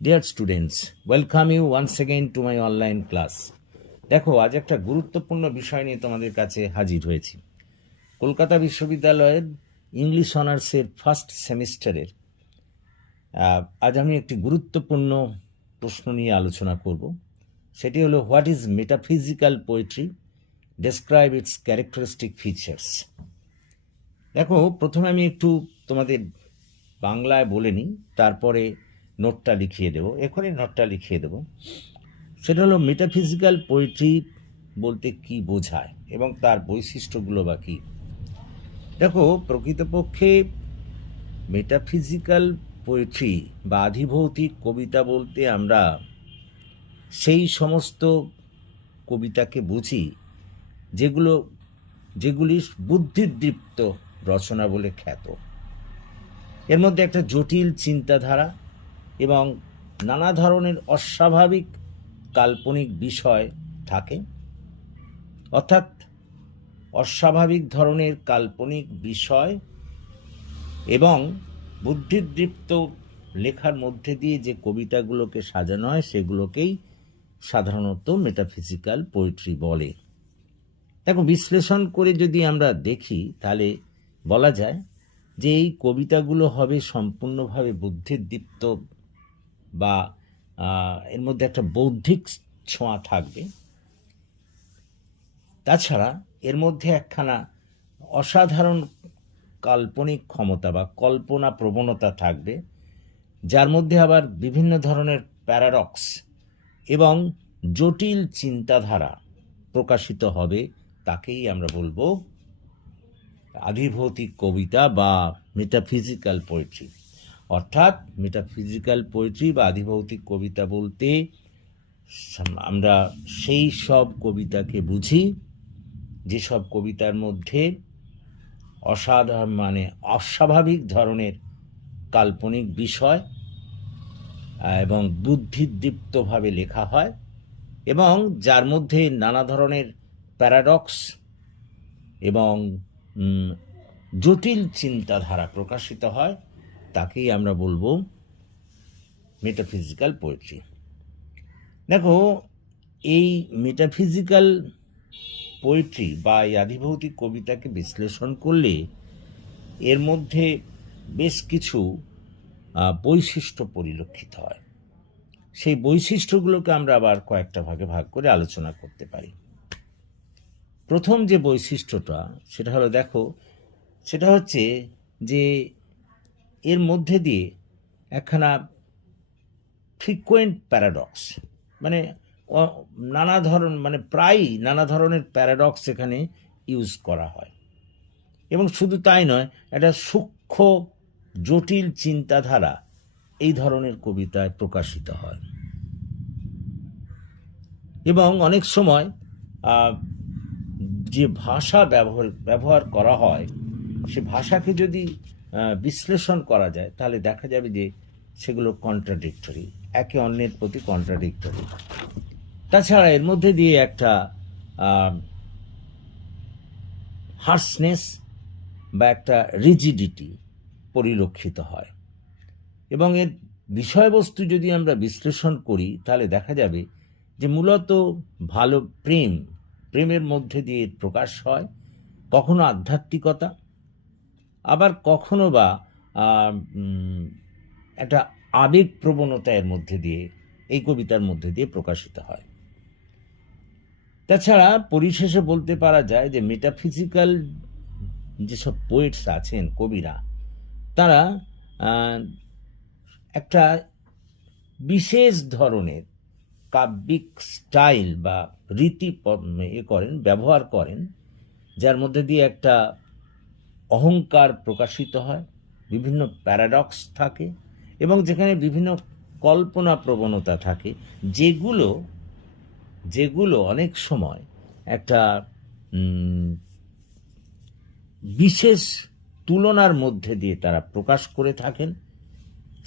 Dear students, welcome you once again to my online class. দেখো, আজ একটা গুরুত্বপূর্ণ বিষয় নিয়ে তোমাদের কাছে হাজির হয়েছি। কলকাতা বিশ্ববিদ্যালয়ের ইংলিশ অনার্সের ফার্স্ট সেমিস্টারের আজ আমি একটি গুরুত্বপূর্ণ প্রশ্ন নিয়ে আলোচনা করব। সেটি হলো, what is metaphysical poetry, describe its characteristic features. দেখো, প্রথমে আমি একটু তোমাদের বাংলায় বলে নিই, তারপরে নোটটা লিখিয়ে দেবো, এখনই নোটটা লিখিয়ে দেবো। সেটা হলো, মেটাফিজিক্যাল পোয়েট্রি বলতে কি বোঝায় এবং তার বৈশিষ্ট্যগুলো বা কী। দেখো, প্রকৃতপক্ষে মেটাফিজিক্যাল পোয়েট্রি বা আধিভৌতিক কবিতা বলতে আমরা সেই সমস্ত কবিতাকে বুঝি যেগুলি বুদ্ধিদীপ্ত রচনা বলে খ্যাত। এর মধ্যে একটা জটিল চিন্তাধারা এবং নানা ধরনের অস্বাভাবিক কাল্পনিক বিষয় থাকে, অর্থাৎ অস্বাভাবিক ধরনের কাল্পনিক বিষয় এবং বুদ্ধিদীপ্ত লেখার মধ্যে দিয়ে যে কবিতাগুলোকে সাজানো হয় সেগুলোকেই সাধারণত মেটাফিজিক্যাল পোয়েট্রি বলে। দেখো, বিশ্লেষণ করে যদি আমরা দেখি তাহলে বলা যায় যে এই কবিতাগুলো হবে সম্পূর্ণভাবে বুদ্ধিদীপ্ত বা এর মধ্যে একটা বৌদ্ধিক ছোঁয়া থাকবে। তাছাড়া এর মধ্যে একখানা অসাধারণ কাল্পনিক ক্ষমতা বা কল্পনা প্রবণতা থাকবে, যার মধ্যে আবার বিভিন্ন ধরনের প্যারাডক্স এবং জটিল চিন্তাধারা প্রকাশিত হবে। তাকেই আমরা বলবো আধিভৌতিক কবিতা বা মেটাফিজিক্যাল পোয়েট্রি। অর্থাৎ মেটাফিজিক্যাল পোয়েট্রি বা আধিভৌতিক কবিতা বলতে আমরা সেই সব কবিতাকে বুঝি যেসব কবিতার মধ্যে অস্বাভাবিক ধরনের কাল্পনিক বিষয় এবং বুদ্ধিদীপ্তভাবে লেখা হয় এবং যার মধ্যে নানা ধরনের প্যারাডক্স এবং জটিল চিন্তাধারা প্রকাশিত হয়। তাকেই আমরা বলবো মেটাফিজিক্যাল পোয়েট্রি। দেখো, এই মেটাফিজিক্যাল পোয়েট্রি বা এই আধিভৌতিক কবিতাকে বিশ্লেষণ করলে এর মধ্যে বেশ কিছু বৈশিষ্ট্য পরিলক্ষিত হয়। সেই বৈশিষ্ট্যগুলোকে আমরা আবার কয়েকটা ভাগে ভাগ করে আলোচনা করতে পারি। প্রথম যে বৈশিষ্ট্যটা সেটা হলো, দেখো, সেটা হচ্ছে যে এর মধ্যে দিয়ে একখানা ফ্রিকোয়েন্ট প্যারাডক্স, প্রায়ই নানা ধরনের প্যারাডক্স এখানে ইউজ করা হয় এবং শুধু তাই নয়, একটা সূক্ষ্ম জটিল চিন্তাধারা এই ধরনের কবিতায় প্রকাশিত হয় এবং অনেক সময় যে ভাষা ব্যবহার করা হয় সে ভাষাকে যদি বিশ্লেষণ করা যায় তাহলে দেখা যাবে যে সেগুলো কন্ট্রাডিক্টরি, একে অন্যের প্রতি কন্ট্রাডিক্টরি। তাছাড়া এর মধ্যে দিয়ে একটা হার্শনেস বা একটা রিজিডিটি পরিলক্ষিত হয় এবং এর বিষয়বস্তু যদি আমরা বিশ্লেষণ করি তাহলে দেখা যাবে যে মূলত ভালো প্রেমের মধ্যে দিয়ে প্রকাশ হয়, কখনো আধ্যাত্মিকতা, আবার কখনো বা একটা আবেগ প্রবণতা এর মধ্যে দিয়ে এই কবিতার মধ্যে দিয়ে প্রকাশিত হয়। তাছাড়া পরিশেষে বলতে পারা যায় যে মেটাফিজিক্যাল যেসব পোয়েটস আছেন, কবিরা, তারা একটা বিশেষ ধরনের কাব্যিক স্টাইল বা রীতি ব্যবহার করেন, যার মধ্যে দিয়ে একটা অহংকার প্রকাশিত হয়, বিভিন্ন প্যারাডক্স থাকে এবং যেখানে বিভিন্ন কল্পনা প্রবণতা থাকে, যেগুলো অনেক সময় একটা বিশেষ তুলনার মধ্যে দিয়ে তারা প্রকাশ করে থাকেন।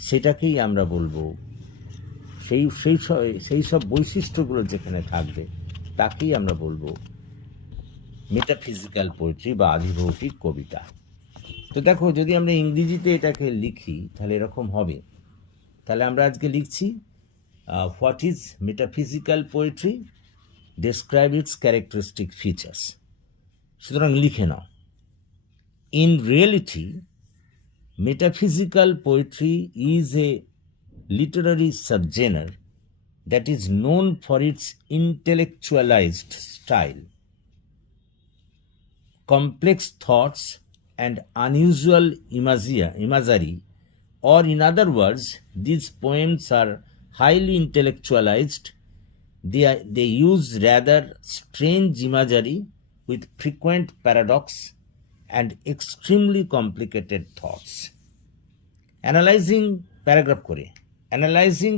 সেটাকেই আমরা বলবো, সেই সব বৈশিষ্ট্যগুলো যেখানে থাকবে তাকেই আমরা বলবো মেটাফিজিক্যাল পোয়েট্রি বা আধিভৌতিক কবিতা। তো দেখো, যদি আমরা ইংরেজিতে এটাকে লিখি তাহলে এরকম হবে, তাহলে আমরা আজকে লিখছি what is metaphysical poetry, describe its characteristic features. সুতরাং লিখে নাও। In reality, metaphysical poetry is a literary subgenre that is known for its intellectualized style, complex thoughts, and unusual imagery, or in other words, these poems are highly intellectualized. They use rather strange imagery with frequent paradox and extremely complicated thoughts. Analyzing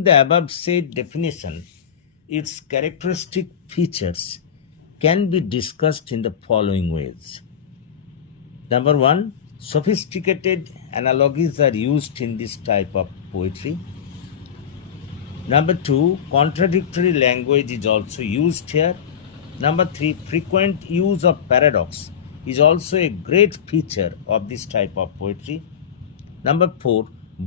the above said definition, its characteristic features can be discussed in the following ways. Number one, sophisticated analogies are used in this type of poetry. Number two, contradictory language is also used here. Number three, frequent use of paradox is also a great feature of this type of poetry. Number four,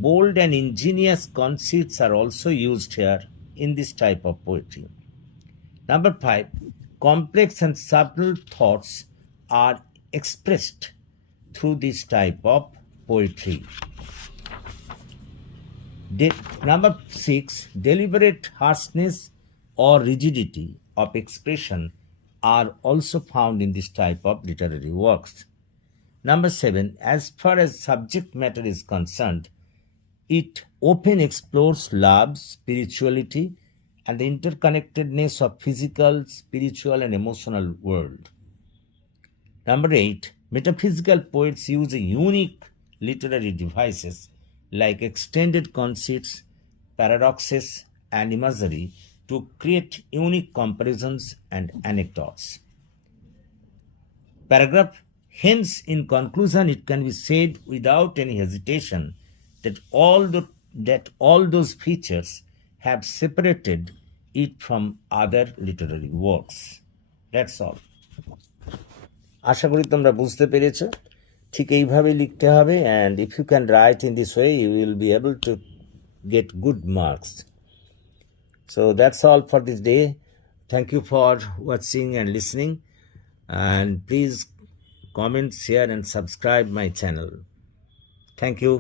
bold and ingenious conceits are also used here in this type of poetry. Number five, complex and subtle thoughts are expressed through this type of poetry. Number six, deliberate harshness or rigidity of expression are also found in this type of literary works. Number seven, as far as subject matter is concerned, it often explores love, spirituality, and the interconnectedness of physical, spiritual, and emotional world. Number eight, metaphysical poets use unique literary devices like extended conceits, paradoxes, and imagery to create unique comparisons and anecdotes. Paragraph. Hence, in conclusion, it can be said without any hesitation that all those features have separated it from other literary works. That's all. আশা করি তোমরা বুঝতে পেরেছো। ঠিক এইভাবে লিখতে হবে, and if you can write in this way, you will be able to get good marks. So that's all for this day. Thank you for watching and listening, and please comment, share, and subscribe my channel. Thank you.